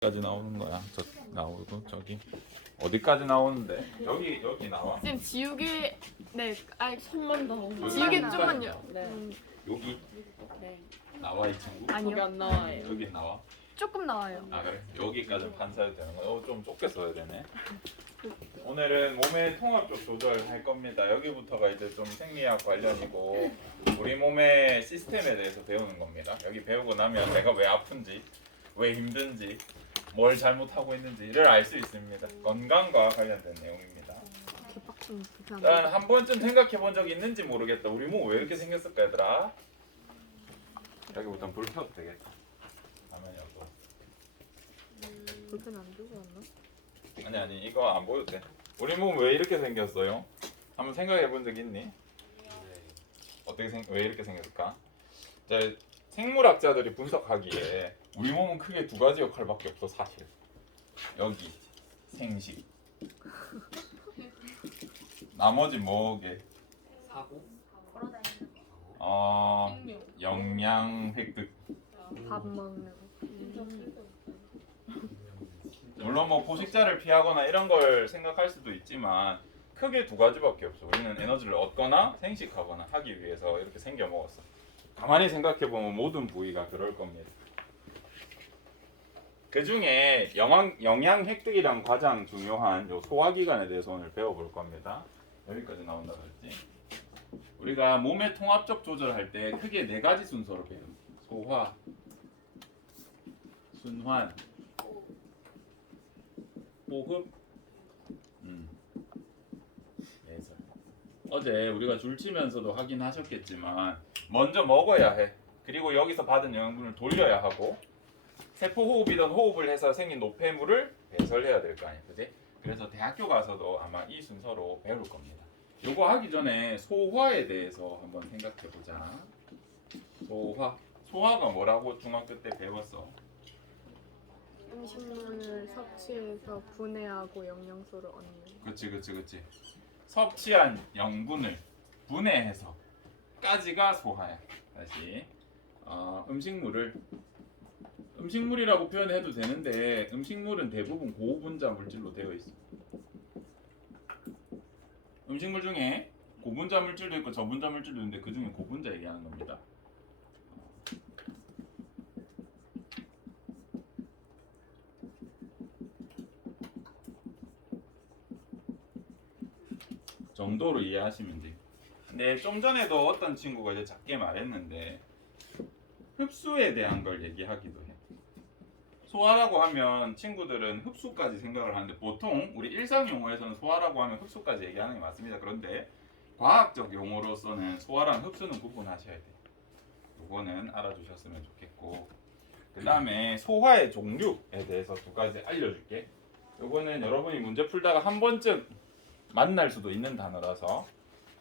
까지 나오는 거야. 저 나오고 저기 어디까지 나오는데? 여기 나와. 지금 지우개 네, 아니 손만 더. 여기 지우개 나와요? 좀만요. 네. 여기 네. 나와 이 친구? 저기 아니요. 안 나와요. 여기 나와. 조금 나와요. 아 그래? 여기까지 반사해도 되는 거야? 좀 좁게 써야 되네. 오늘은 몸의 통합적 조절할 겁니다. 여기부터가 이제 좀 생리학 관련이고 우리 몸의 시스템에 대해서 배우는 겁니다. 여기 배우고 나면 내가 왜 아픈지, 왜 힘든지, 뭘 잘못하고 있는지를 알 수 있습니다. 건강과 관련된 내용입니다. 개빡치는 불편. 일단 한 번쯤 생각해 본 적 있는지 모르겠다. 우리 몸 왜 이렇게 생겼을까 얘들아? 여기부터 불 켜도 되겠다. 화면이 없어. 불편 안 되지 않나? 아니 이거 안 보여도 돼. 우리 몸 왜 이렇게 생겼어요? 한번 생각해 본 적 있니? 왜 이렇게 생겼을까? 이제 생물학자들이 분석하기에 우리 몸은 크게 두 가지 역할밖에 없어 사실. 여기 생식. 나머지 뭐게? 사고? 영양 획득. 밥 먹는 거. 물론 뭐 포식자를 피하거나 이런 걸 생각할 수도 있지만 크게 두 가지밖에 없어. 우리는 에너지를 얻거나 생식하거나 하기 위해서 이렇게 생겨 먹었어. 가만히 생각해 보면 모든 부위가 그럴 겁니다. 그 중에 영양 획득이란 가장 중요한 요 소화기관에 대해서 오늘 배워볼 겁니다. 여기까지 나온다 그랬지. 우리가 몸의 통합적 조절할 때 크게 네 가지 순서로 배웁니다. 소화, 순환, 호흡, 예설. 어제 우리가 줄치면서도 확인하셨겠지만 먼저 먹어야 해. 그리고 여기서 받은 영양분을 돌려야 하고 세포 호흡이든 호흡을 해서 생긴 노폐물을 배설해야 될 거 아니야, 그지? 그래서 대학교 가서도 아마 이 순서로 배울 겁니다. 요거 하기 전에 소화에 대해서 한번 생각해 보자. 소화가 뭐라고 중학교 때 배웠어? 음식물을 섭취해서 분해하고 영양소를 얻는. 그치. 섭취한 영분을 분해해서 까지가 소화야. 다시 음식물이라고 표현해도 되는데 음식물은 대부분 고분자 물질로 되어 있어. 음식물 중에 고분자 물질도 있고 저분자 물질도 있는데 그 중에 고분자 얘기하는 겁니다. 정도로 이해하시면 돼요. 근데 좀 전에도 어떤 친구가 이제 작게 말했는데 흡수에 대한 걸 얘기하기도 해. 소화라고 하면 친구들은 흡수까지 생각을 하는데 보통 우리 일상 용어에서는 소화라고 하면 흡수까지 얘기하는 게 맞습니다. 그런데 과학적 용어로서는 소화랑 흡수는 구분하셔야 돼요. 이거는 알아주셨으면 좋겠고 그 다음에 소화의 종류에 대해서 두 가지 알려줄게. 이거는 여러분이 문제 풀다가 한 번쯤 만날 수도 있는 단어라서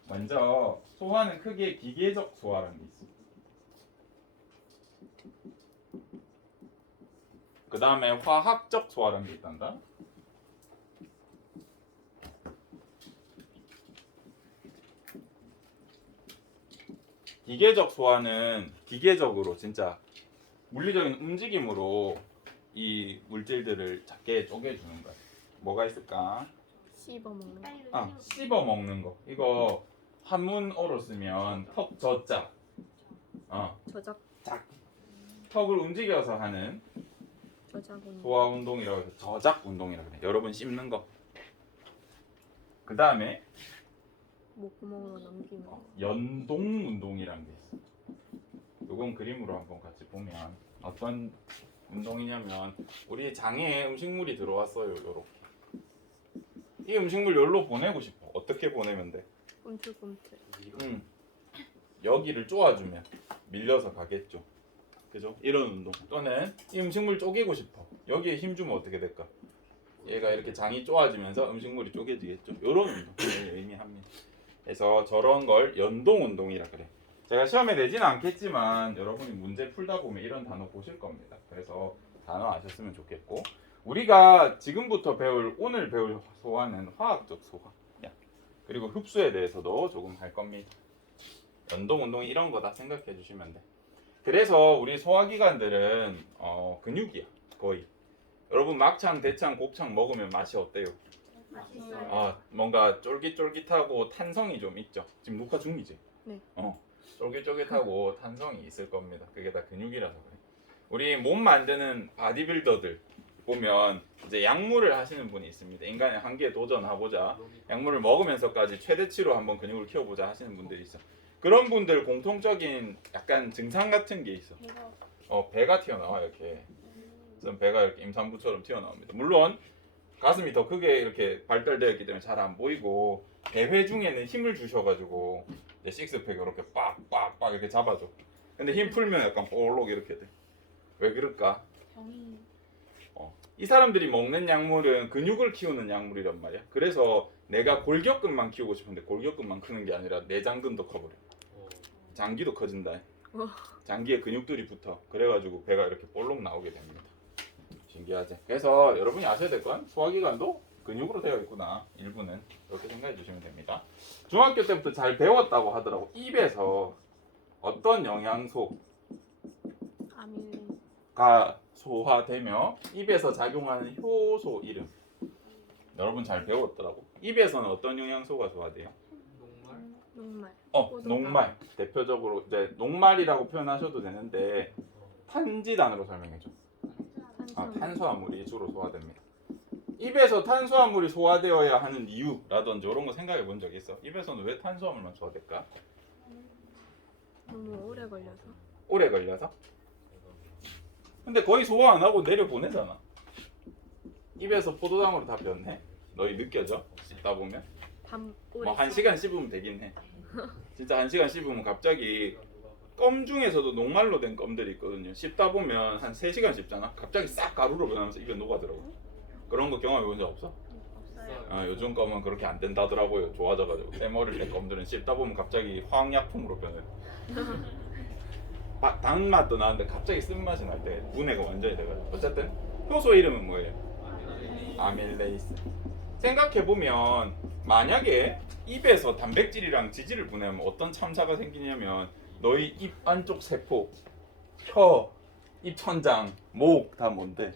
먼저 소화는 크게 기계적 소화라는 게 있습니다. 그 다음에 화학적 소화라는 게 있단다. 기계적 소화는 기계적으로 진짜 물리적인 움직임으로 이 물질들을 작게 쪼개주는 거야. 뭐가 있을까? 씹어 먹는 거. 씹어 먹는 거. 이거 한문어로 쓰면 턱저자. 저작 턱을 움직여서 하는 저작은. 소화 운동이라고 해서 저작 운동이라고 그래. 여러분 씹는 거. 그 다음에 목구멍으로 넘기는 거. 연동 운동이라는 게 있어. 이건 그림으로 한번 같이 보면 어떤 운동이냐면 우리 장에 음식물이 들어왔어요. 요렇게. 이 음식물 여기로 보내고 싶어. 어떻게 보내면 돼? 꿈틀꿈틀. 여기를 쪼아주면 밀려서 가겠죠. 그죠? 이런 운동. 또는 이 음식물 쪼개고 싶어. 여기에 힘 주면 어떻게 될까? 얘가 이렇게 장이 쪼아지면서 음식물이 쪼개지겠죠. 이런 운동을 의미합니다. 그래서 저런 걸 연동 운동이라 그래. 제가 시험에 내지는 않겠지만 여러분이 문제 풀다 보면 이런 단어 보실 겁니다. 그래서 단어 아셨으면 좋겠고 우리가 지금부터 오늘 배울 소화는 화학적 소화. 그리고 흡수에 대해서도 조금 할 겁니다. 연동 운동이 이런 거다 생각해 주시면 돼. 그래서 우리 소화기관들은 근육이야 거의. 여러분 막창, 대창, 곱창 먹으면 맛이 어때요? 맛있어요. 아 뭔가 쫄깃쫄깃하고 탄성이 좀 있죠. 지금 녹화 중이지? 네. 쫄깃쫄깃하고 탄성이 있을 겁니다. 그게 다 근육이라서 그래. 우리 몸 만드는 바디빌더들 보면 이제 약물을 하시는 분이 있습니다. 인간의 한계에 도전하고자 약물을 먹으면서까지 최대치로 한번 근육을 키워보자 하시는 분들이 있어. 그런 분들 공통적인 약간 증상 같은 게 있어. 배가 튀어나와 이렇게. 좀 배가 이렇게 임산부처럼 튀어나옵니다. 물론 가슴이 더 크게 이렇게 발달되어 있기 때문에 잘 안 보이고 대회 중에는 힘을 주셔가지고 이제 식스팩 이렇게 빡빡빡 이렇게 잡아줘. 근데 힘 풀면 약간 볼록 이렇게 돼. 왜 그럴까? 병이 이 사람들이 먹는 약물은 근육을 키우는 약물이란 말이야. 그래서 내가 골격근만 키우고 싶은데 골격근만 크는 게 아니라 내장근도 커버려. 장기도 커진다. 장기에 근육들이 붙어. 그래가지고 배가 이렇게 볼록 나오게 됩니다. 신기하지? 그래서 여러분이 아셔야 될 건 소화기관도 근육으로 되어 있구나. 일부는 이렇게 생각해 주시면 됩니다. 중학교 때부터 잘 배웠다고 하더라고. 입에서 어떤 영양소가 아밀레인. 소화되며 입에서 작용하는 효소 이름. 여러분 잘 배웠더라고. 입에서는 어떤 영양소가 소화돼요? 녹말. 녹말. 대표적으로 이제 녹말이라고 표현하셔도 되는데 탄지 단어로 설명해 줘. 탄수화물이 주로 소화됩니다. 입에서 탄수화물이 소화되어야 하는 이유라든지 이런 거 생각해 본 적 있어? 입에서는 왜 탄수화물만 소화될까? 너무 오래 걸려서. 오래 걸려서? 근데 거의 소화 안 하고 내려보내잖아. 입에서 포도당으로 다 변해. 너희 느껴져? 씹다 보면? 오래. 뭐 1시간 씹으면 되긴 해. 진짜 1시간 씹으면 갑자기 껌 중에서도 녹말로 된 껌들이 있거든요. 씹다 보면 한 3시간 씹잖아. 갑자기 싹 가루로 변하면서 입에 녹아들어요. 그런 거 경험해 본 적 없어? 없어요. 요즘 껌은 그렇게 안 된다더라고요. 좋아져가지고 떼머리 된 껌들은 씹다 보면 갑자기 화학약품으로 변해. 단맛도 나는데 갑자기 쓴맛이 날 때 분해가 완전히 돼가지고. 어쨌든 효소 이름은 뭐예요? 아밀레이스. 생각해보면 만약에 입에서 단백질이랑 지질을 분해하면 어떤 참사가 생기냐면 너희 입 안쪽 세포, 혀, 입천장, 목 다 뭔데?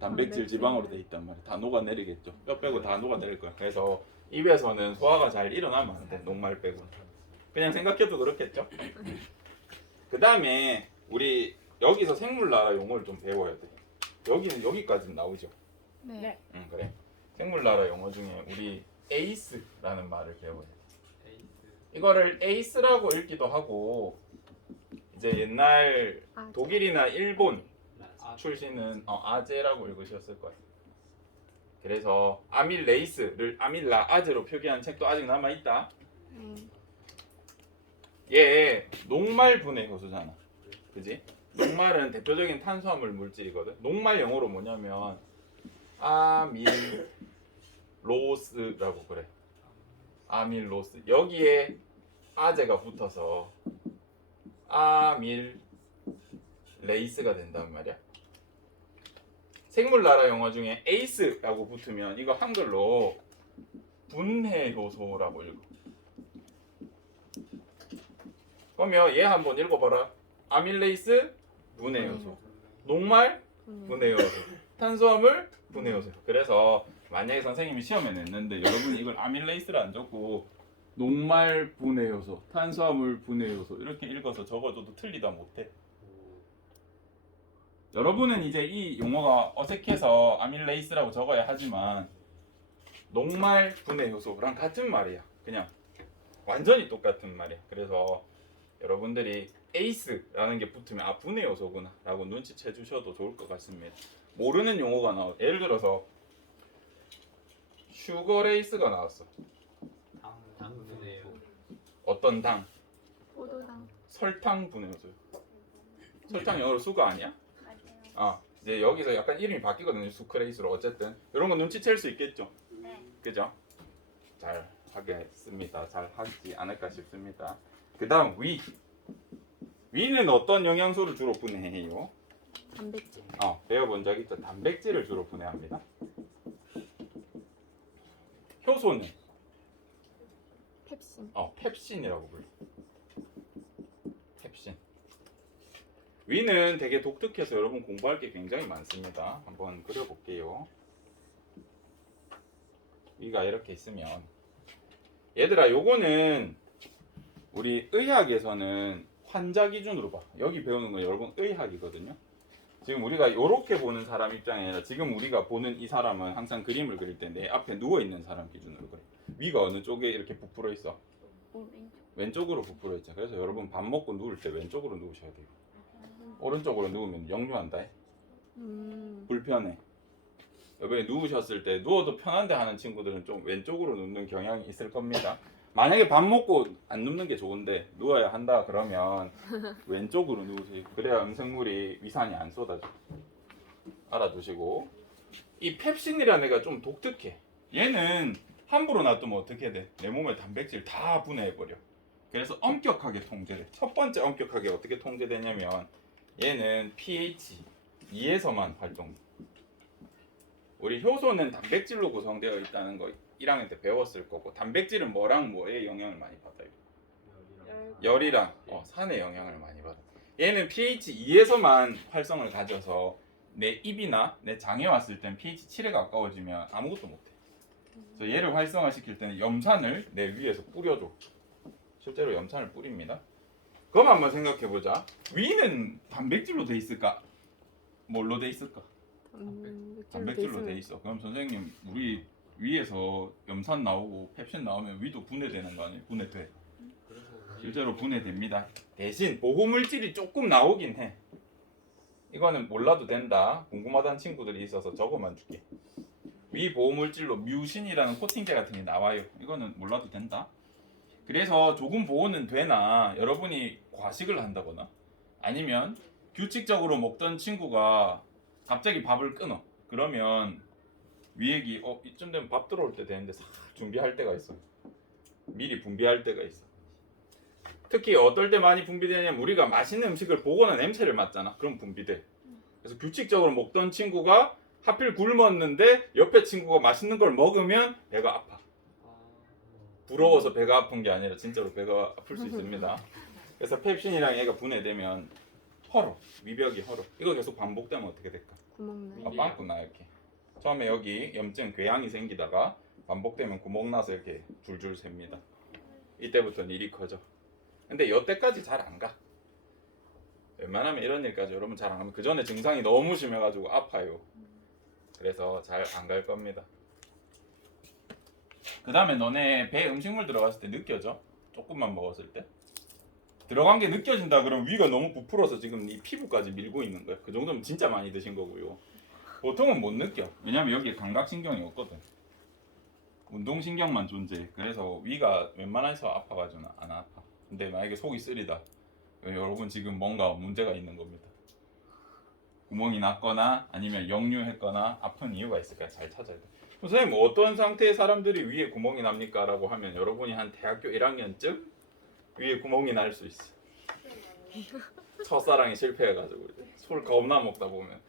단백질 지방으로 돼 있단 말이야. 다 녹아내리겠죠. 뼈 빼고 다 녹아내릴 거야. 그래서 입에서는 소화가 잘 일어나면 안 돼. 녹말 빼고. 그냥 생각해도 그렇겠죠. 그 다음에 우리 여기서 생물나라 용어를 좀 배워야 돼. 여기는 여기까지 나오죠. 네. 응 그래. 생물나라 용어 중에 우리 에이스라는 말을 배워야 돼. 이거를 에이스라고 읽기도 하고 이제 옛날 독일이나 일본 출신은 아제라고 읽으셨을 거예요. 그래서 아밀레이스를 아밀라아제로 표기한 책도 아직 남아 있다. 얘 녹말 분해 효소잖아. 그지? 녹말은 대표적인 탄수화물 물질이거든. 녹말 영어로 뭐냐면 아밀로스라고 그래. 아밀로스. 여기에 아제가 붙어서 아밀레이스가 된단 말이야. 생물나라 영어 중에 에이스라고 붙으면 이거 한글로 분해 효소라고 읽어. 그러면 얘 한번 읽어봐라. 아밀레이스 분해 효소, 녹말 분해 효소, 탄수화물 분해 효소. 그래서 만약에 선생님이 시험에 냈는데 여러분 이걸 아밀레이스를 안 적고 녹말 분해 효소, 탄수화물 분해 효소 이렇게 읽어서 적어줘도 틀리다 못해. 여러분은 이제 이 용어가 어색해서 아밀레이스라고 적어야 하지만 녹말 분해 효소랑 같은 말이야. 그냥 완전히 똑같은 말이야. 그래서 여러분들이 에이스라는 게 붙으면 분해 요소구나 라고 눈치채 주셔도 좋을 것 같습니다. 모르는 용어가 나와. 예를 들어서 슈거레이스가 나왔어. 당 분해요. 어떤 당? 포도당. 설탕 분해 요소. 설탕 영어로 수거 아니야? 이제 여기서 약간 이름이 바뀌거든요. 수크레이스로. 어쨌든 이런 거 눈치챌 수 있겠죠. 네. 그죠? 잘 하겠습니다. 잘 하지 않을까 싶습니다. 그 다음 위는 어떤 영양소를 주로 분해해요? 단백질. 배워본 적 있죠? 단백질을 주로 분해합니다. 효소는 펩신. 펩신이라고 불러. 펩신. 위는 되게 독특해서 여러분 공부할 게 굉장히 많습니다. 한번 그려볼게요. 위가 이렇게 있으면 얘들아 요거는 우리 의학에서는 환자 기준으로 봐. 여기 배우는 건 여러분 의학이거든요. 지금 우리가 이렇게 보는 사람 입장이 아니라 지금 우리가 보는 이 사람은 항상 그림을 그릴 때 내 앞에 누워있는 사람 기준으로 그래. 위가 어느 쪽에 이렇게 부풀어 있어? 왼쪽으로 부풀어 있죠. 그래서 여러분 밥 먹고 누울 때 왼쪽으로 누우셔야 돼요. 오른쪽으로 누우면 역류한다. 불편해. 여러분이 누우셨을 때 누워도 편한데 하는 친구들은 좀 왼쪽으로 눕는 경향이 있을 겁니다. 만약에 밥 먹고 안 눕는 게 좋은데 누워야 한다 그러면 왼쪽으로 누우세요. 그래야 음식물이 위산이 안 쏟아져. 알아두시고. 이 펩신이라는 애가 좀 독특해. 얘는 함부로 놔두면 어떻게 돼? 내 몸에 단백질 다 분해해버려. 그래서 엄격하게 통제돼. 첫 번째 엄격하게 어떻게 통제되냐면 얘는 pH 2에서만 활동돼. 우리 효소는 단백질로 구성되어 있다는 거 1학년 때 배웠을 거고, 단백질은 뭐랑 뭐에 영향을 많이 받아요? 열이랑 산의 영향을 많이 받아. 얘는 pH 2에서만 활성을 가져서 내 입이나 내 장에 왔을 땐 pH 7에 가까워지면 아무것도 못해. 그래서 얘를 활성화시킬 때는 염산을 내 위에서 뿌려줘. 실제로 염산을 뿌립니다. 그럼 한번 생각해보자. 위는 단백질로 돼 있을까? 뭘로 돼 있을까? 단백질로 돼 있어. 그럼 선생님 우리 위에서 염산 나오고 펩신 나오면 위도 분해되는 거 아니에요? 분해돼. 실제로 분해됩니다. 대신 보호물질이 조금 나오긴 해. 이거는 몰라도 된다. 궁금하다는 친구들이 있어서 적어만 줄게. 위 보호물질로 뮤신이라는 코팅제 같은 게 나와요. 이거는 몰라도 된다. 그래서 조금 보호는 되나 여러분이 과식을 한다거나 아니면 규칙적으로 먹던 친구가 갑자기 밥을 끊어. 그러면 위액이 이쯤 되면 밥 들어올 때 되는데 싹 준비할 때가 있어. 미리 분비할 때가 있어. 특히 어떨 때 많이 분비되냐면 우리가 맛있는 음식을 보거나 냄새를 맡잖아. 그럼 분비돼. 그래서 규칙적으로 먹던 친구가 하필 굶었는데 옆에 친구가 맛있는 걸 먹으면 배가 아파. 부러워서 배가 아픈 게 아니라 진짜로 배가 아플 수 있습니다. 그래서 펩신이랑 얘가 분해되면 헐어. 위벽이 헐어. 이거 계속 반복되면 어떻게 될까? 구멍 나. 빵꾸 나 이렇게. 처음에 여기 염증 궤양이 생기다가 반복되면 구멍 나서 이렇게 줄줄 셉니다. 이때부터는 일이 커져. 근데 여태까지 잘 안 가. 웬만하면 이런 일까지 여러분 잘 안 가면 그 전에 증상이 너무 심해가지고 아파요. 그래서 잘 안 갈 겁니다. 그 다음에 너네 배에 음식물 들어갔을 때 느껴져? 조금만 먹었을 때? 들어간 게 느껴진다 그러면 위가 너무 부풀어서 지금 네 피부까지 밀고 있는 거야. 그 정도면 진짜 많이 드신 거고요. 보통은 못 느껴. 왜냐면 여기에 감각신경이 없거든. 운동신경만 존재해. 그래서 위가 웬만해서 아파가지고는 안 아파. 근데 만약에 속이 쓰리다. 여러분 지금 뭔가 문제가 있는 겁니다. 구멍이 났거나 아니면 역류했거나 아픈 이유가 있을까 잘 찾아야 돼. 선생님 어떤 상태의 사람들이 위에 구멍이 납니까? 라고 하면 여러분이 한 대학교 1학년쯤 위에 구멍이 날 수 있어. 첫사랑이 실패해가지고 술 겁나 먹다 보면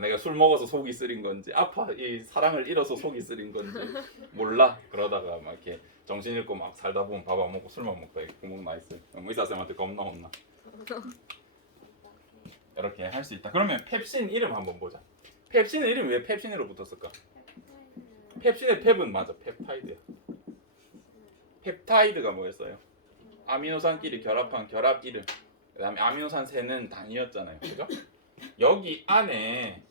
내가 술 먹어서 속이 쓰린 건지 아파 이 사랑을 잃어서 속이 쓰린 건지 몰라. 그러다가 막 이렇게 정신 잃고 막 살다 보면 밥 안 먹고 술만 먹다 이렇게 구멍 나 있어. 의사 쌤한테 겁나 혼나. 이렇게 할 수 있다. 그러면 펩신 이름 한번 보자. 펩신 이름이 왜 펩신으로 붙었을까? 펩신의 펩은 맞아. 펩타이드야. 펩타이드가 뭐였어요? 아미노산끼리 결합한 결합 이름. 그 다음에 아미노산세는 단위였잖아요. 그죠? 여기 안에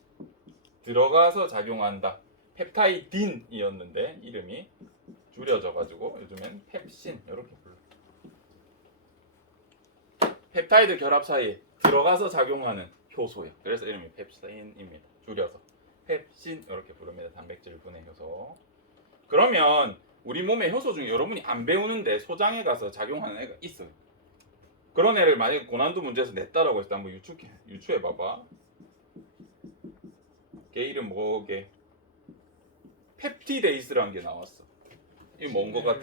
들어가서 작용한다. 펩타이딘이었는데 이름이 줄여져가지고 요즘엔 펩신 이렇게 불러. 펩타이드 결합 사이에 들어가서 작용하는 효소예요. 그래서 이름이 펩신입니다. 줄여서 펩신 이렇게 부릅니다. 단백질 분해 효소. 그러면 우리 몸의 효소 중에 여러분이 안 배우는데 소장에 가서 작용하는 애가 있어요. 그런 애를 만약에 고난도 문제에서 냈다라고 해서 한번 유추해 봐봐. 걔 이름 뭐게? 펩티데이스라는 게 나왔어. 이거 뭔 거 같아?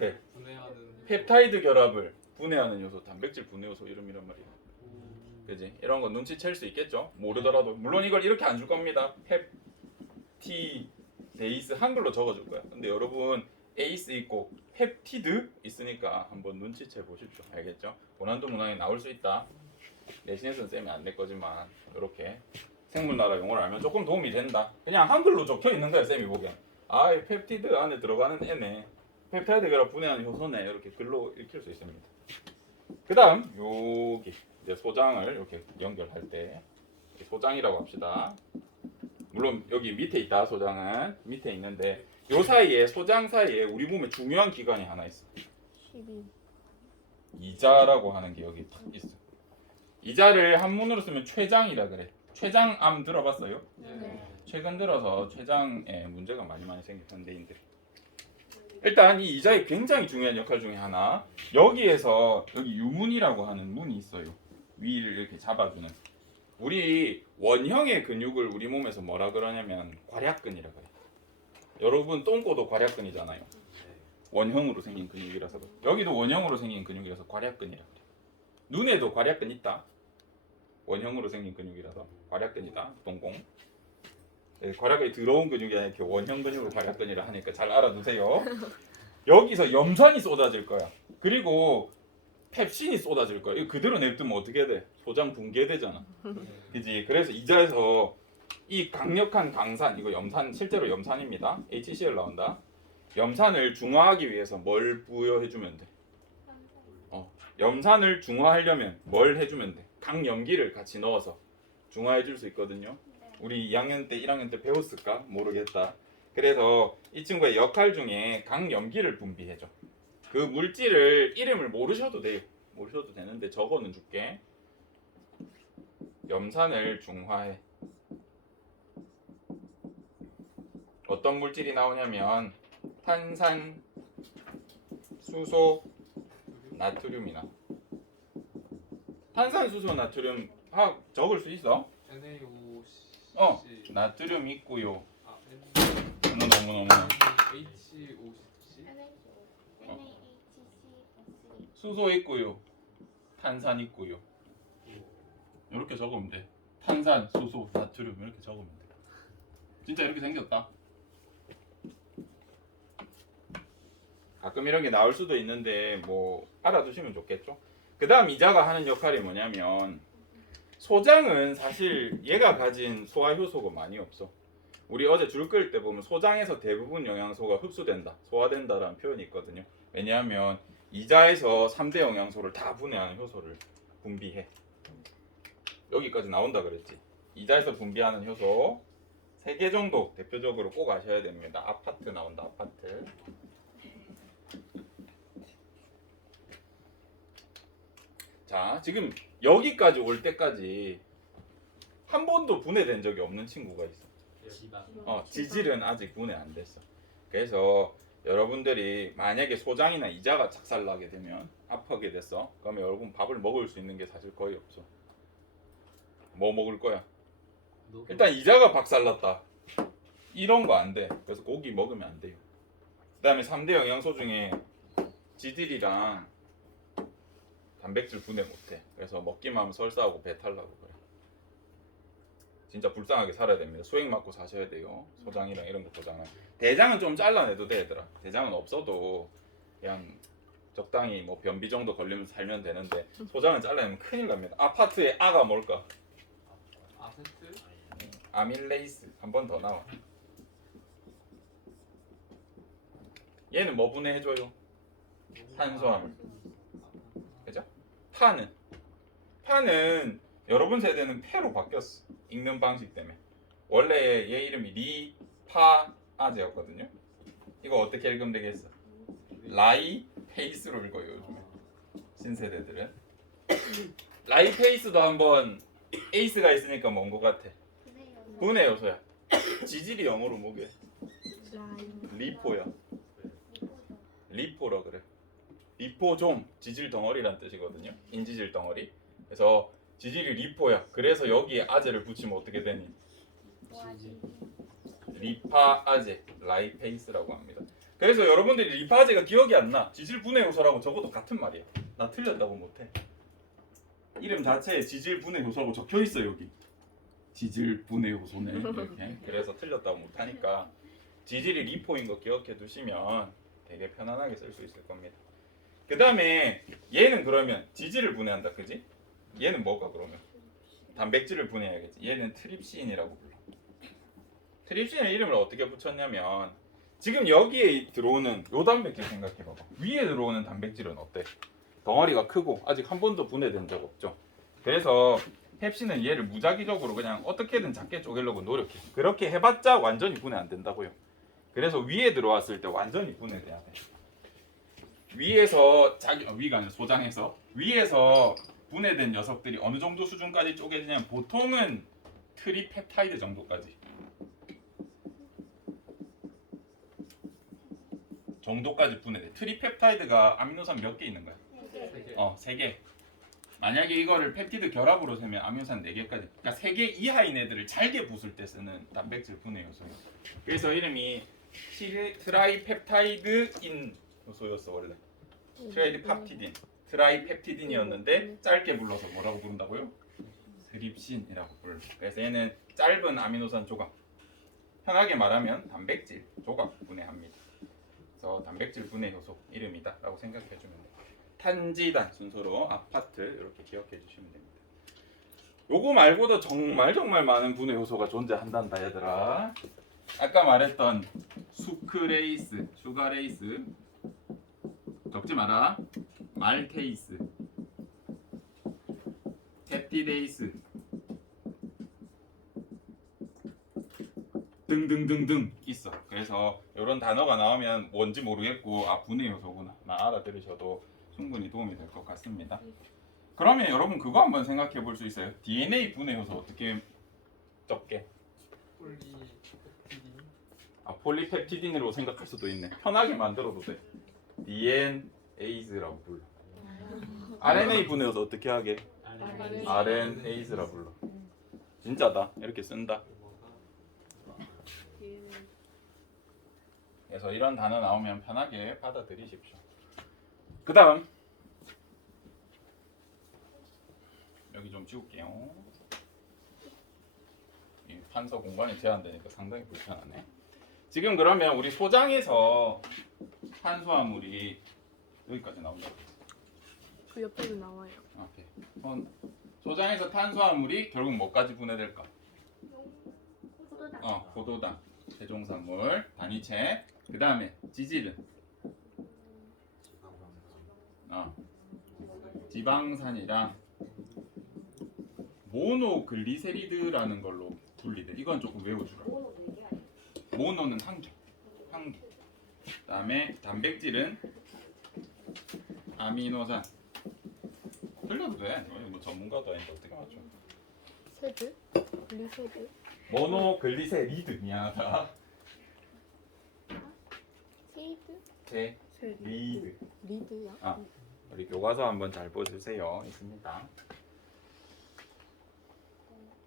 펩타이드 결합을 분해하는 요소, 단백질 분해 요소 이름이란 말이야. 그지? 이런 거 눈치챌 수 있겠죠? 모르더라도 물론 이걸 이렇게 안 줄 겁니다. 펩티데이스 한글로 적어줄 거야. 근데 여러분 에이스 있고 펩티드 있으니까 한번 눈치채 보십시오. 알겠죠? 고난도 문항에 나올 수 있다. 내신에서는 쌤이 안 낼 거지만 이렇게 생물나라 용어를 알면 조금 도움이 된다. 그냥 한글로 적혀 있는 거야 쌤이 보기엔. 아, 이 펩티드 안에 들어가는 애네. 펩타이드가 분해하는 효소네. 이렇게 글로 읽힐 수 있습니다. 그다음 여기 이제 소장을 이렇게 연결할 때 소장이라고 합시다. 물론 여기 밑에 있다. 소장은 밑에 있는데 요 사이에 소장 사이에 우리 몸에 중요한 기관이 하나 있어. 12. 이자라고 하는 게 여기 딱 있어. 이자를 한문으로 쓰면 췌장이라 그래. 췌장암 들어봤어요? 네. 최근 들어서 췌장에 문제가 많이 생긴 현대인들. 일단 이 이자의 굉장히 중요한 역할 중에 하나. 여기에서 여기 유문이라고 하는 문이 있어요. 위를 이렇게 잡아주는. 우리 원형의 근육을 우리 몸에서 뭐라 그러냐면 괄약근이라 그래. 여러분 똥꼬도 괄약근이잖아요. 원형으로 생긴 근육이라서 그래. 여기도 원형으로 생긴 근육이라서 괄약근이라 그래. 눈에도 괄약근 있다. 원형으로 생긴 근육이라서 괄약근이다. 동공. 네, 괄약근이 들어온 근육이 아니라 이렇게 원형 근육을 괄약근이라 하니까 잘 알아두세요. 여기서 염산이 쏟아질 거야. 그리고 펩신이 쏟아질 거야. 이거 그대로 냅두면 어떻게 돼? 소장 붕괴되잖아. 그지? 그래서 이자에서 이 강력한 강산, 이거 염산, 실제로 염산입니다. HCl 나온다. 염산을 중화하기 위해서 뭘 부여해주면 돼? 염산을 중화하려면 뭘 해주면 돼? 강염기를 같이 넣어서 중화해줄 수 있거든요. 우리 2학년 때, 1학년 때 배웠을까? 모르겠다. 그래서 이 친구의 역할 중에 강염기를 분비해줘. 그 물질을 이름을 모르셔도 돼요. 모르셔도 되는데 적어는 줄게. 염산을 중화해. 어떤 물질이 나오냐면 탄산, 수소, 나트륨이 나. 탄산, 수소, 나트륨 화학 적을 수 있어? NaOC. 나트륨 있고요. 아, 너무 HOC. 수소 있고요. 탄산 있고요. 이렇게 적으면 돼. 탄산, 수소, 나트륨 이렇게 적으면 돼. 진짜 이렇게 생겼다. 가끔 이런 게 나올 수도 있는데 뭐 알아두시면 좋겠죠. 그 다음 이자가 하는 역할이 뭐냐면 소장은 사실 얘가 가진 소화 효소가 많이 없어. 우리 어제 줄 끓일 때 보면 소장에서 대부분 영양소가 흡수된다, 소화된다라는 표현이 있거든요. 왜냐하면 이자에서 3대 영양소를 다 분해하는 효소를 분비해. 여기까지 나온다 그랬지. 이자에서 분비하는 효소 3개 정도 대표적으로 꼭 아셔야 됩니다. 아파트 나온다. 아파트. 자, 지금 여기까지 올 때까지 한 번도 분해된 적이 없는 친구가 있어. 지방. 지질은 아직 분해 안 됐어. 그래서 여러분들이 만약에 소장이나 이자가 작살나게 되면 아프게 됐어. 그러면 여러분 밥을 먹을 수 있는 게 사실 거의 없어. 뭐 먹을 거야? 일단 이자가 박살났다. 이런 거 안 돼. 그래서 고기 먹으면 안 돼요. 그다음에 3대 영양소 중에 지질이랑 단백질 분해 못해. 그래서 먹기만 하면 설사하고 배탈 나고 그래. 진짜 불쌍하게 살아야 됩니다. 수액 맞고 사셔야 돼요. 소장이랑 이런 거 보장은. 대장은 좀 잘라내도 돼 얘들아. 대장은 없어도 그냥 적당히 뭐 변비 정도 걸리면서 살면 되는데 소장은 잘라내면 큰일 납니다. 아파트의 아가 뭘까? 아세트? 아밀레이스. 한 번 더 나와. 얘는 뭐 분해해줘요? 탄수화물. 그죠? 파는 여러분 세대는 폐로 바뀌었어. 읽는 방식 때문에. 원래 얘 이름이 리파아제였거든요. 이거 어떻게 읽으면 되겠어? 라이페이스로 읽어요 요즘에 신세대들은. 라이페이스도 한번 에이스가 있으니까 뭔 것 같아? 분해 요소야. 지질이 영어로 뭐게? 리포야. 리포라 그래. 리포좀 지질 덩어리란 뜻이거든요. 인지질 덩어리. 그래서 지질이 리포야. 그래서 여기에 아제를 붙이면 어떻게 되니? 리파아제, 라이페이스라고 합니다. 그래서 여러분들이 리파아제가 기억이 안 나. 지질 분해 요소라고 적어도 같은 말이야. 나 틀렸다고 못해. 이름 자체에 지질 분해 요소라고 적혀 있어 여기. 지질 분해 요소네 이렇게. 그래서 틀렸다고 못하니까 지질이 리포인 거 기억해 두시면 되게 편안하게 쓸 수 있을 겁니다. 그 다음에 얘는 그러면 지질을 분해한다, 그지? 얘는 뭐가 그러면? 단백질을 분해해야겠지. 얘는 트립신이라고 불러. 트립신의 이름을 어떻게 붙였냐면 지금 여기에 들어오는 요 단백질 생각해봐봐. 위에 들어오는 단백질은 어때? 덩어리가 크고 아직 한 번도 분해된 적 없죠. 그래서 펩신은 얘를 무작위적으로 그냥 어떻게든 작게 쪼개려고 노력해. 그렇게 해봤자 완전히 분해 안 된다고요. 그래서 위에 들어왔을 때 완전히 분해돼야 돼. 위에서 위가 아니라 소장에서 위에서 분해된 녀석들이 어느 정도 수준까지 쪼개지냐면 보통은 트리펩타이드 정도까지 분해돼. 트리펩타이드가 아미노산 몇 개 있는 거야? 3개. 만약에 이거를 펩티드 결합으로 세면 아미노산 4개까지. 그러니까 3개 이하인 애들을 잘게 부술 때 쓰는 단백질 분해 요소예요. 그래서 이름이 트라이펩타이드인 요소였어 원래. 트라이드팝티딘. 트라이펩티딘이었는데 짧게 불러서 뭐라고 부른다고요? 트립신이라고 불러. 그래서 얘는 짧은 아미노산 조각. 편하게 말하면 단백질 조각 분해합니다. 그래서 단백질 분해 요소 이름이다라고 생각해 주면 돼요. 탄지단 순서로 아파트 이렇게 기억해 주시면 됩니다. 요거 말고도 정말 많은 분해 요소가 존재한단다 얘들아. 아까 말했던 수크레이스, 슈가레이스 적지 마라. 말테이스, 펩티데이스 등등등등 있어. 그래서 이런 단어가 나오면 뭔지 모르겠고 분해 요소구나 알아들으셔도 충분히 도움이 될 것 같습니다. 그러면 여러분 그거 한번 생각해 볼 수 있어요. DNA 분해 요소 어떻게 적게? 폴리펩티딘. 폴리펩티딘으로 생각할 수도 있네. 편하게 만들어도 돼. DNAs라고 불러. RNA 분해 요소 어떻게 하게? RNas라 불러. 진짜다. 이렇게 쓴다. 그래서 이런 단어 나오면 편하게 받아들이십시오. 그 다음 여기 좀 지울게요. 이 판서 공간이 제한되니까 상당히 불편하네. 지금 그러면 우리 소장에서 탄수화물이 여기까지 나온다. 그 옆에도 나와요. 오케이. 소장에서 탄수화물이 결국 뭐까지 분해될까? 포도당, 세종산물, 단위체. 그 다음에 지질은 지방산이랑 모노글리세리드라는 걸로 분리돼. 이건 조금 외워주라. 모노는 한 개. 그 다음에 단백질은 아미노산. 틀려도 돼. 뭐 전문가도 아닌데 어떻게 맞춰? 세드? 글리세드? 모노글리세리드. 미안하다. 세드? 리드. 리드야? 우리 교과서 한번 잘 보세요. 있습니다.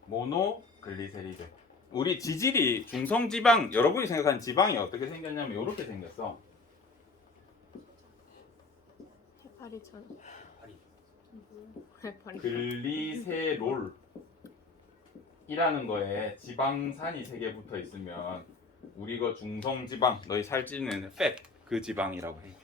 모노글리세리드. 우리 지질이 중성지방, 여러분이 생각하는 지방이 어떻게 생겼냐면 이렇게 생겼어. 해파리처럼. 해파리. 글리세롤이라는 거에 지방산이 3개 붙어 있으면 우리 이거 중성지방, 너희 살찌는 fat 그 지방이라고 해.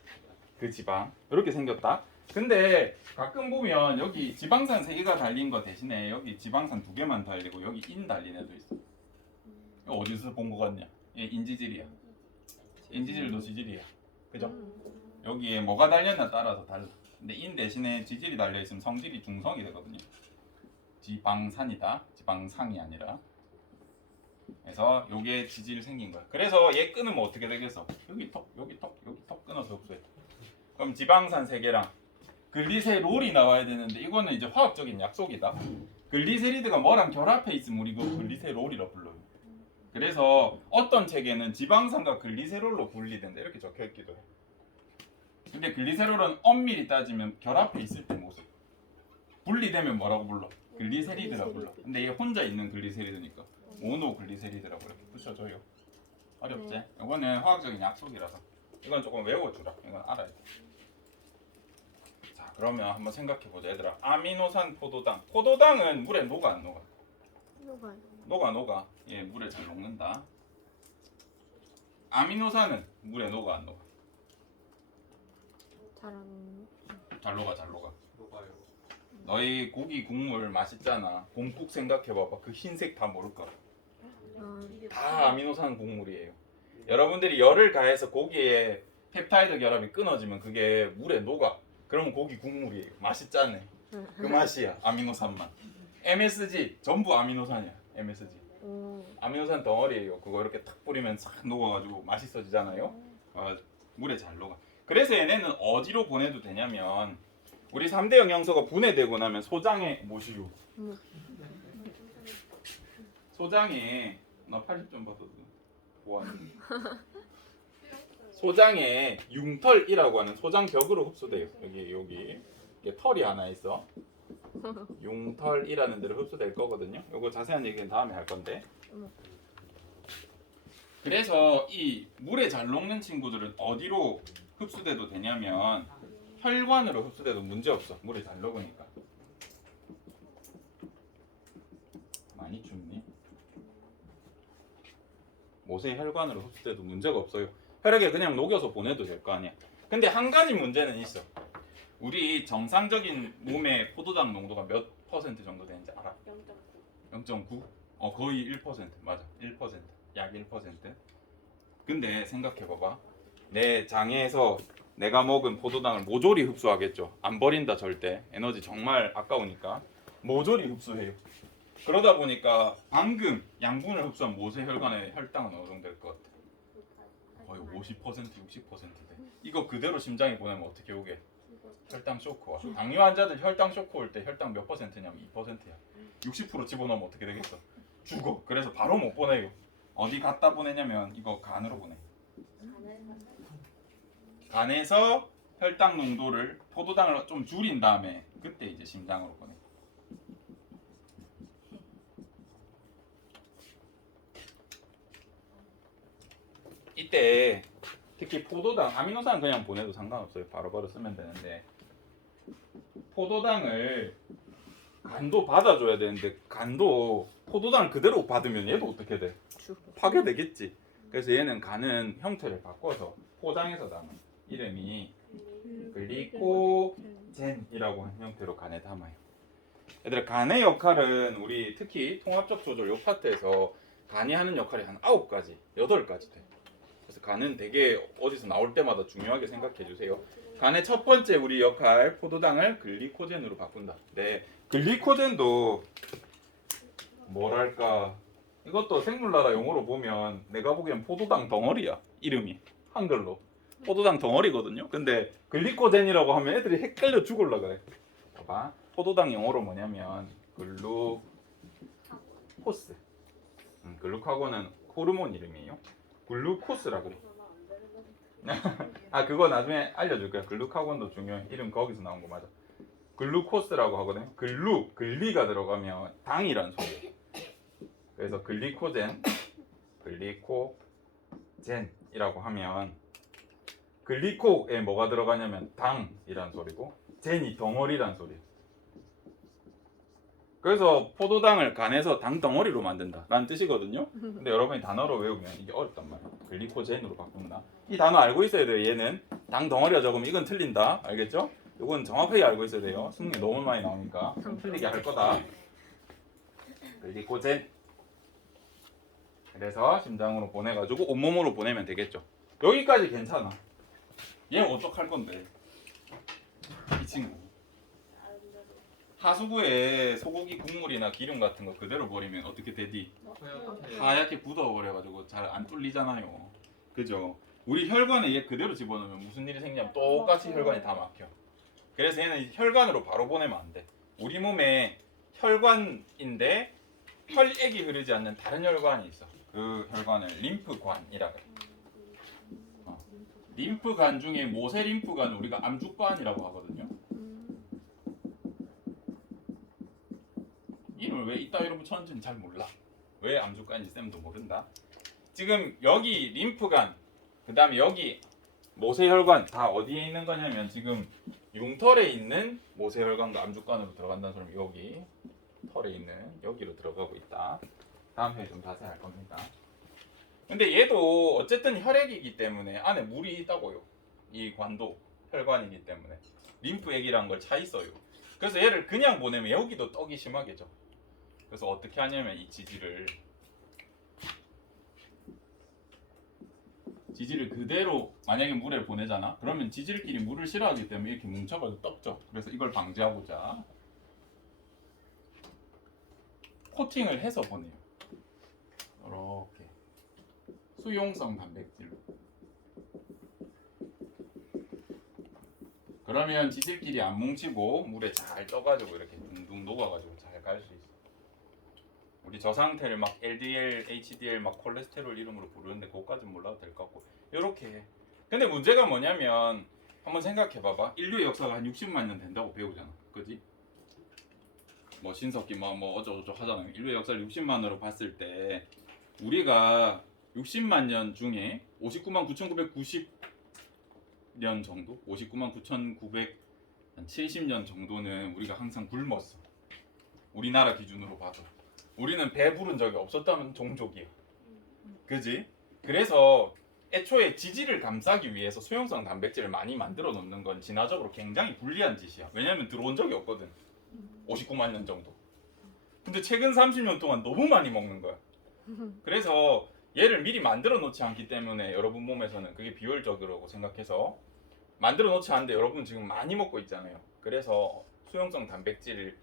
그 지방 이렇게 생겼다. 근데 가끔 보면 여기 지방산 3개가 달린 거 대신에 여기 지방산 2개만 달리고 여기 인 달린 애도 있어. 이거 어디서 본 거 같냐? 얘 인지질이야. 인지질도 지질이야. 그죠? 여기에 뭐가 달렸나 따라서 달라. 근데 인 대신에 지질이 달려 있으면 성질이 중성이 되거든요. 지방산이다. 지방상이 아니라. 그래서 요게 지질이 생긴 거야. 그래서 얘 끊으면 어떻게 되겠어? 여기 턱, 여기 턱, 여기 턱 끊어서 흡수해. 그럼 지방산 3개랑 글리세롤이 나와야 되는데 이거는 이제 화학적인 약속이다. 글리세리드가 뭐랑 결합해 있으면 우리 이거 글리세롤이라 불러요. 그래서 어떤 책에는 지방산과 글리세롤로 분리된다 이렇게 적혀 있기도 해. 근데 글리세롤은 엄밀히 따지면 결합해 있을 때 모습. 분리되면 뭐라고 불러? 글리세리드라고 불러. 근데 얘 혼자 있는 글리세리드니까 모노글리세리드라고 이렇게 붙여줘요. 어렵지? 네. 이거는 화학적인 약속이라서 이건 조금 외워주라. 이건 알아야 돼. 자, 그러면 한번 생각해보자 얘들아. 아미노산 포도당. 포도당은 물에 녹아 안 녹아? 녹아요. 녹아. 얘 물에 잘 녹는다. 아미노산은 물에 녹아 안 녹아? 잘안 잘 녹아. 녹아요. 너희 고기 국물 맛있잖아. 곰국 생각해봐봐. 그 흰색 다 모를 거야. 다 아미노산 국물이에요. 여러분들이 열을 가해서 고기에 펩타이드 결합이 끊어지면 그게 물에 녹아. 그러면 고기 국물이에요. 맛있잖아. 그 맛이야. 아미노산만. MSG 전부 아미노산이야. MSG. 아미노산 덩어리예요. 그거 이렇게 탁 뿌리면 싹 녹아가지고 맛있어지잖아요. 물에 잘 녹아. 그래서 얘네는 어디로 보내도 되냐면 우리 3대 영양소가 분해되고 나면 소장에 모시고 소장에 나 80점 받았어. 보안. 소장에 융털이라고 하는 소장벽으로 흡수돼요. 여기 이게 털이 하나 있어. 융털이라는 데로 흡수될 거거든요. 요거 자세한 얘기는 다음에 할 건데. 그래서 이 물에 잘 녹는 친구들은 어디로 흡수돼도 되냐면 혈관으로 흡수돼도 문제 없어. 물에 잘 녹으니까. 많이 춥니? 모세 혈관으로 흡수돼도 문제가 없어요. 혈액에 그냥 녹여서 보내도 될 거 아니야. 근데 한 가지 문제는 있어. 우리 정상적인 몸의 포도당 농도가 몇 퍼센트 정도 되는지 알아? 0.9? 거의 1%. 맞아. 1%. 약 1%. 근데 생각해봐봐. 내 장에서 내가 먹은 포도당을 모조리 흡수하겠죠. 안 버린다 절대. 에너지 정말 아까우니까. 모조리 흡수해요. 그러다 보니까 방금 양분을 흡수한 모세 혈관의 혈당은 어느 정도 될 것 같아? 거의 50%, 60% 돼. 이거 그대로 심장에 보내면 어떻게 오게? 혈당 쇼크 와. 당뇨 환자들 혈당 쇼크 올 때 혈당 몇 %냐면 2%야. 60% 집어넣으면 어떻게 되겠어? 죽어. 그래서 바로 못 보내요. 어디 갖다 보내냐면 이거 간으로 보내. 간에서 혈당 농도를 포도당을 좀 줄인 다음에 그때 이제 심장으로 보내. 이때 특히 포도당, 아미노산 그냥 보내도 상관없어요. 바로바로 쓰면 되는데 포도당을 간도 받아줘야 되는데 간도 포도당을 그대로 받으면 얘도 어떻게 돼? 파괴되겠지. 그래서 얘는 간은 형태를 바꿔서 포장해서 담아. 이름이 글리코젠이라고 하는 형태로 간에 담아요. 얘들아, 간의 역할은 우리 특히 통합적 조절 요 파트에서 간이 하는 역할이 한 9가지, 8가지 돼. 그래서 간은 되게 어디서 나올 때마다 중요하게 생각해 주세요. 간의 첫 번째 우리 역할 포도당을 글리코젠으로 바꾼다. 네, 글리코젠도 뭐랄까 이것도 생물나라 용어로 보면 내가 보기엔 포도당 덩어리야. 이름이 한글로 포도당 덩어리거든요. 근데 글리코젠이라고 하면 애들이 헷갈려 죽을라 그래. 봐봐, 포도당 영어로 뭐냐면 글루코스. 글루카곤은 호르몬 이름이에요. 글루코스라 그래. 그거 나중에 알려줄 거야. 글루카곤도 중요해. 이름 거기서 나온 거 맞아. 글루코스라고 하거든. 글리가 들어가면 당이란 소리야. 그래서 글리코젠이라고 하면 글리코에 뭐가 들어가냐면 당이란 소리고 젠이 덩어리란 소리야. 그래서 포도당을 간에서 당 덩어리로 만든다 라는 뜻이거든요. 근데 여러분이 단어로 외우면 이게 어렵단 말이야. 글리코젠으로 바꾼다. 이 단어 알고 있어야 돼요. 얘는 당 덩어리가 적으면 이건 틀린다. 알겠죠? 이건 정확하게 알고 있어야 돼요. 수능에 너무 많이 나오니까 틀리게 할 거다. 글리코젠. 그래서 심장으로 보내가지고 온몸으로 보내면 되겠죠. 여기까지 괜찮아. 얘는 어떡할 건데? 이 친구 하수구에 소고기 국물이나 기름 같은 거 그대로 버리면 어떻게 되디? 하얗게 굳어버려가지고 잘 안 뚫리잖아요. 그죠? 우리 혈관에 얘 그대로 집어넣으면 무슨 일이 생기냐면 똑같이 혈관이 다 막혀. 그래서 얘는 혈관으로 바로 보내면 안 돼. 우리 몸에 혈관인데 혈액이 흐르지 않는 다른 혈관이 있어. 그 혈관을 림프관이라고 해. 림프관 중에 모세 림프관을 우리가 암주관이라고 하거든요. 이름을 왜 이따위로 붙였는지는 잘 몰라. 왜 암주관인지 쌤도 모른다. 지금 여기 림프관, 그 다음에 여기 모세혈관 다 어디에 있는 거냐면 지금 융털에 있는 모세혈관과 암주관으로 들어간다는 소리면 여기 털에 있는 여기로 들어가고 있다. 다음 회에 좀 자세히 할 겁니다. 근데 얘도 어쨌든 혈액이기 때문에 안에 물이 있다고요. 이 관도 혈관이기 때문에 림프액이라는 걸 차 있어요. 그래서 얘를 그냥 보내면 여기도 떡이 심하겠죠. 그래서 어떻게 하냐면 이 지지를 그대로 만약에 물에 보내잖아. 그러면 지질끼리 물을 싫어하기 때문에 이렇게 뭉쳐가지고 떡죠. 그래서 이걸 방지하고자 코팅을 해서 보내요. 이렇게 수용성 단백질로. 그러면 지질끼리 안 뭉치고 물에 잘 떠가지고 이렇게 둥둥 녹아가지고 잘 갈 수 있어. 우리 저 상태를 막 LDL, HDL 막 콜레스테롤 이름으로 부르는데 그것까진 몰라도 될 것 같고 이렇게 해. 근데 문제가 뭐냐면 한번 생각해봐봐. 인류의 역사가 한 60만 년 된다고 배우잖아. 그지? 뭐 신석기 뭐 어쩌고저쩌고 하잖아. 인류의 역사를 60만으로 봤을 때 우리가 60만 년 중에 59만 9,990년 정도? 59만 9,970년 정도는 우리가 항상 굶었어. 우리나라 기준으로 봐도. 우리는 배부른 적이 없었다는 종족이야. 그지? 그래서 애초에 지질을 감싸기 위해서 수용성 단백질을 많이 만들어 놓는 건 진화적으로 굉장히 불리한 짓이야. 왜냐면 들어온 적이 없거든. 59만 년 정도. 근데 최근 30년 동안 너무 많이 먹는 거야. 그래서 얘를 미리 만들어 놓지 않기 때문에 여러분 몸에서는 그게 비효율적이라고 생각해서 만들어 놓지 않는데 여러분 지금 많이 먹고 있잖아요. 그래서 수용성 단백질을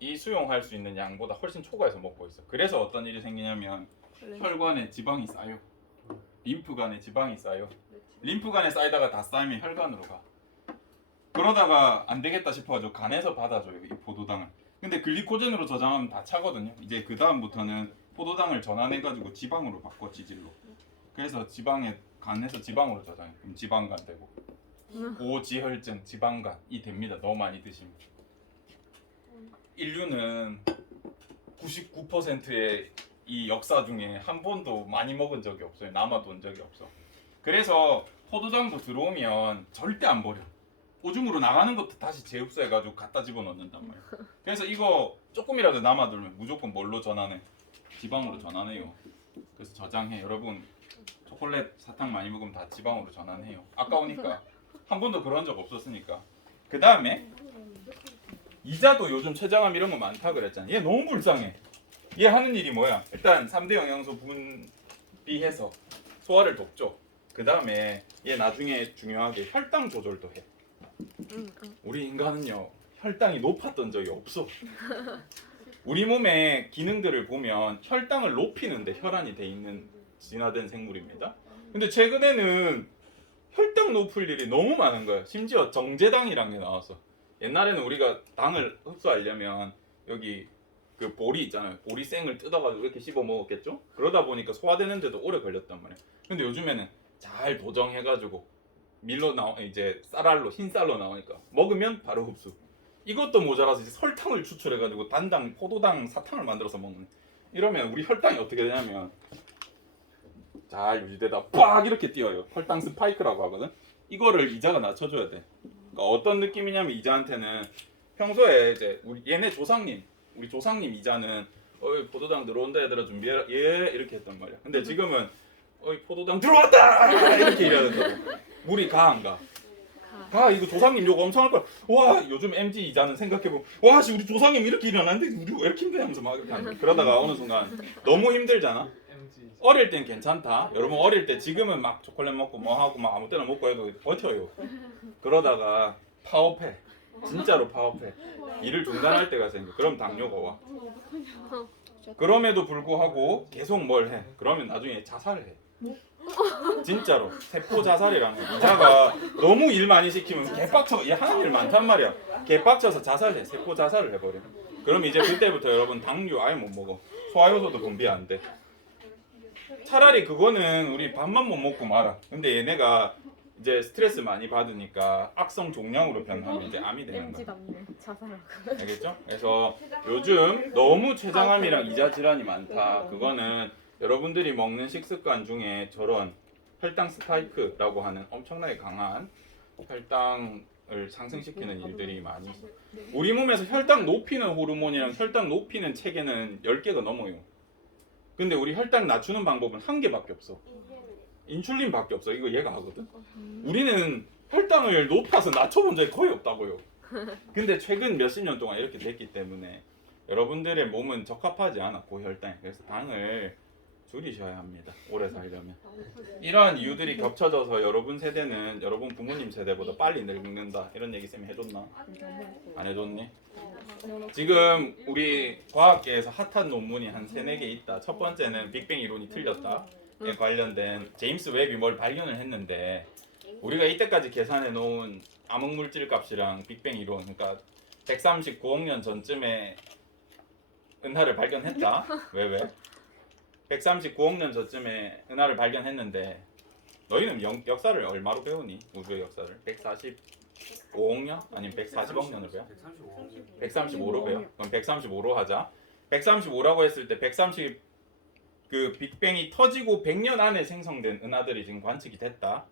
이 수용할 수 있는 양보다 훨씬 초과해서 먹고 있어. 그래서 어떤 일이 생기냐면 혈관에 지방이 쌓여. 림프관에 지방이 쌓여. 림프관에 쌓이다가 다 쌓이면 혈관으로 가. 그러다가 안 되겠다 싶어가지고 간에서 받아줘요, 이 포도당을. 근데 글리코젠으로 저장하면 다 차거든요. 이제 그 다음부터는 포도당을 전환해가지고 지방으로 바꿔, 지질로. 그래서 지방에 간에서 지방으로 저장해. 그럼 지방간 되고. 고지혈증, 지방간이 됩니다. 너무 많이 드시면. 인류는 99%의 이 역사 중에 한 번도 많이 먹은 적이 없어요. 남아돈 적이 없어. 그래서 포도당도 들어오면 절대 안 버려. 오줌으로 나가는 것도 다시 재흡수해가지고 갖다 집어넣는단 말이야. 그래서 이거 조금이라도 남아들면 무조건 뭘로 전환해? 지방으로 전환해요. 그래서 저장해. 여러분 초콜릿 사탕 많이 먹으면 다 지방으로 전환해요. 아까우니까. 한 번도 그런 적 없었으니까. 그 다음에 이자도 요즘 췌장암 이런 거 많다 그랬잖아. 얘 너무 불쌍해. 얘 하는 일이 뭐야? 일단 3대 영양소 분비해서 소화를 돕죠. 그 다음에 얘 나중에 중요하게 혈당 조절도 해. 우리 인간은요 혈당이 높았던 적이 없어. 우리 몸의 기능들을 보면 혈당을 높이는데 혈안이 돼 있는 진화된 생물입니다. 근데 최근에는 혈당 높을 일이 너무 많은 거야. 심지어 정제당이란 게 나왔어. 옛날에는 우리가 당을 흡수하려면 여기 그 보리 있잖아요. 보리생을 뜯어가지고 이렇게 씹어 먹었겠죠? 그러다 보니까 소화되는데도 오래 걸렸단 말이에요. 근데 요즘에는 잘 도정해가지고 밀로 이제 쌀알로 흰쌀로 나오니까 먹으면 바로 흡수. 이것도 모자라서 이제 설탕을 추출해가지고 단당, 포도당, 사탕을 만들어서 먹는. 이러면 우리 혈당이 어떻게 되냐면 잘 유지되다 빡 이렇게 뛰어요. 혈당 스파이크라고 하거든. 이거를 이자가 낮춰줘야 돼. 그러니까 어떤 느낌이냐면 이자한테는 평소에 이제 얘네 조상님, 우리 조상님 이자는 어이 포도당 들어온다 얘들아 준비해라 예 이렇게 했단 말이야. 근데 지금은 어이 포도당 들어왔다 이렇게 이래야 된다고. 물이 가 안 가? 가. 이거 조상님 욕 엄청 할 거야. 와 요즘 MG 이자는 생각해보면 와씨 우리 조상님 이렇게 일어났는데 우리 왜 이렇게 힘드냐면서 막 이렇게 하는 거야. 그러다가 어느 순간 너무 힘들잖아. 어릴 땐 괜찮다. 여러분 어릴 때 지금은 막 초콜릿 먹고 뭐 하고 막 아무 때나 먹고 해도 버텨요. 그러다가 파업해. 진짜로 파업해. 일을 중단할 때가 생겨. 그럼 당뇨가 와. 그럼에도 불구하고 계속 뭘 해. 그러면 나중에 자살을 해. 진짜로 세포 자살이라는 거. 이자가 너무 일 많이 시키면 개빡쳐. 얘 하는 일 많단 말이야. 개빡쳐서 자살해. 세포 자살을 해버려. 그럼 이제 그때부터 여러분 당류 아예 못 먹어. 소화효소도 분비 안 돼. 차라리 그거는 우리 밥만 못 먹고 말아. 근데 얘네가 이제 스트레스 많이 받으니까 악성 종양으로 변하면 이제 암이 되는 거야. MG답네. 자살하고. 알겠죠? 그래서 요즘 너무 췌장암이랑 이자 질환이 많다. 그거는 여러분들이 먹는 식습관 중에 저런 혈당 스파이크라고 하는 엄청나게 강한 혈당을 상승시키는 일들이 많이 있어요. 우리 몸에서 혈당 높이는 호르몬이랑 혈당 높이는 체계는 10개가 넘어요. 근데 우리 혈당 낮추는 방법은 한 개밖에 없어. 인슐린밖에 없어. 이거 얘가 하거든. 우리는 혈당을 높아서 낮춰본 적이 거의 없다고요. 근데 최근 몇십 년 동안 이렇게 됐기 때문에 여러분들의 몸은 적합하지 않아 고혈당에. 그래서 당을 줄이셔야 합니다. 오래 살려면. 이러한 이유들이 겹쳐져서 여러분 세대는 여러분 부모님 세대보다 빨리 늙는다. 이런 얘기 쌤이 해줬나? 안 해줬니? 지금 우리 과학계에서 핫한 논문이 한 3-4개 있다. 첫 번째는 빅뱅 이론이 틀렸다에 관련된 제임스 웹이 뭘 발견을 했는데 우리가 이때까지 계산해 놓은 암흑물질 값이랑 빅뱅 이론, 그러니까 139억 년 전쯤에 은하를 발견했다. 왜? 139억 년 전쯤에 은하를 발견했는데 너희는 역사를 얼마로 배우니? 우주의 역사를 145억 년? 아니면 140억 년을 배워? 135로 배워. 그럼 135로 하자. 135라고 했을 때 130 그 빅뱅이 터지고 100년 안에 생성된 은하들이 지금 관측이 됐다.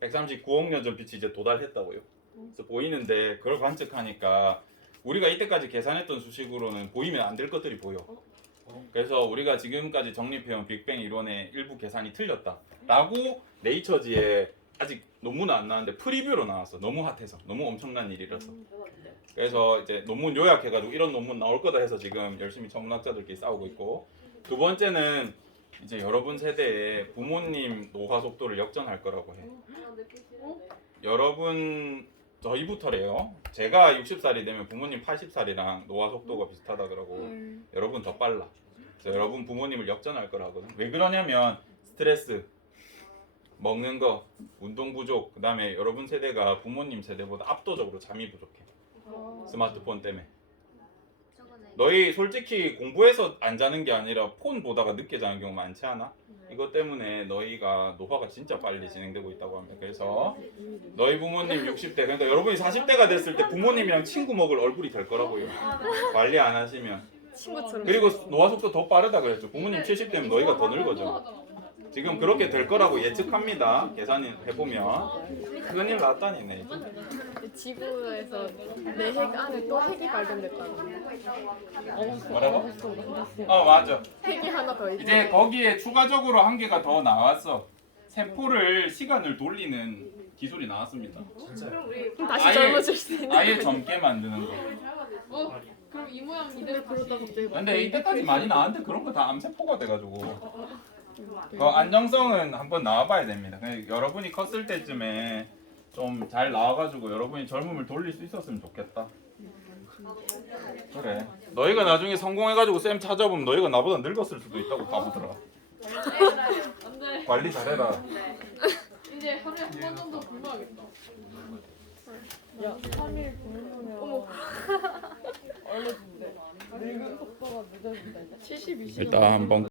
139억 년 전 빛이 이제 도달했다고요. 그래서 보이는데 그걸 관측하니까 우리가 이때까지 계산했던 수식으로는 보이면 안 될 것들이 보여. 그래서 우리가 지금까지 정립해온 빅뱅 이론의 일부 계산이 틀렸다라고 네이처지에 아직 논문은 안 나왔는데 프리뷰로 나왔어. 너무 핫해서, 너무 엄청난 일이라서. 그래서 이제 논문 요약해가지고 이런 논문 나올 거다 해서 지금 열심히 천문학자들끼리 싸우고 있고, 두 번째는 이제 여러분 세대에 부모님 노화 속도를 역전할 거라고 해. 여러분 저희부터래요. 제가 60살이 되면 부모님 80살이랑 노화 속도가 비슷하다 그러고 여러분 더 빨라. 그래서 여러분 부모님을 역전할 거라거든. 왜 그러냐면 스트레스, 먹는 거, 운동 부족, 그 다음에 여러분 세대가 부모님 세대보다 압도적으로 잠이 부족해. 스마트폰 때문에. 너희 솔직히 공부해서 안 자는 게 아니라 폰 보다가 늦게 자는 경우 많지 않아? 이것 때문에 너희가 노화가 진짜 빨리 진행되고 있다고 합니다. 그래서 너희 부모님 60대, 그러니까 여러분이 40대가 됐을 때 부모님이랑 친구 먹을 얼굴이 될 거라고요. 관리 안 하시면. 친구처럼. 그리고 노화 속도 더 빠르다 그랬죠. 부모님 70대면 너희가 더 늙어져. 지금 그렇게 될 거라고 예측합니다. 계산해보면. 큰일 났다니네. 지구에서 내 핵 안에 또 핵이 발견됐다고. 뭐라고? 맞아. 핵이 하나 더 있어. 이제 거기에 추가적으로 한 개가 더 나왔어. 세포를 시간을 돌리는 기술이 나왔습니다. 그럼 다시 아예- 젊어질 수 있는. 아예 젊게 만드는 거. 그럼 이 모양 이대로 다시 근데 이때까지 많이 나왔는데 그런 거 다 암세포가 돼가지고 그 안정성은 한번 나와봐야 됩니다. 여러분이 컸을 때쯤에 좀 잘 나와가지고 여러분이 젊음을 돌릴 수 있었으면 좋겠다. 그래. 너희가 나중에 성공해가지고 쌤 찾아보면 너희가 나보다 늙었을 수도 있다고 바보들아. 안돼. 관리 잘해라. 이제 하루에 한 번 정도 굶어야겠다. 야, 3일 굶으면 얼마 준대? 늙은 속도가 늦어진다. 70, 20. 일단 한번